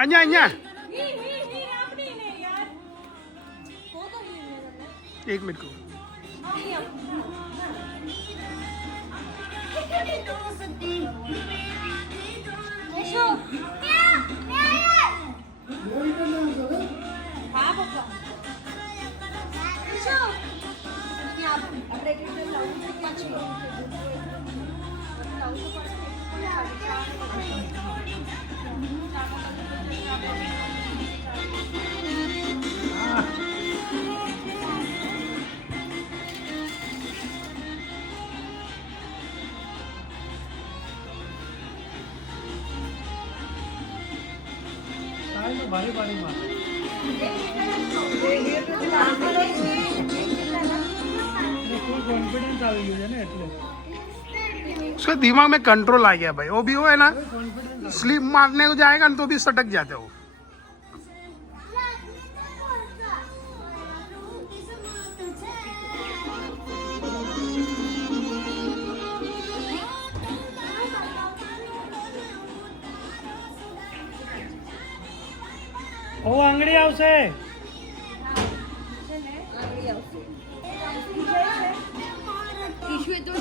અહીંયા એક મિનિટ કહું. ભારે ભારે માં कॉन्फिडेंस आ गई है ना એટલે उसके दिमाग में कंट्रोल आ गया भाई. वो भी हो है ना स्लिप मारने को जाएगा ना तो भी सटक जाते हो. ઓ આંગળી આવશે ટીશ્યુ તો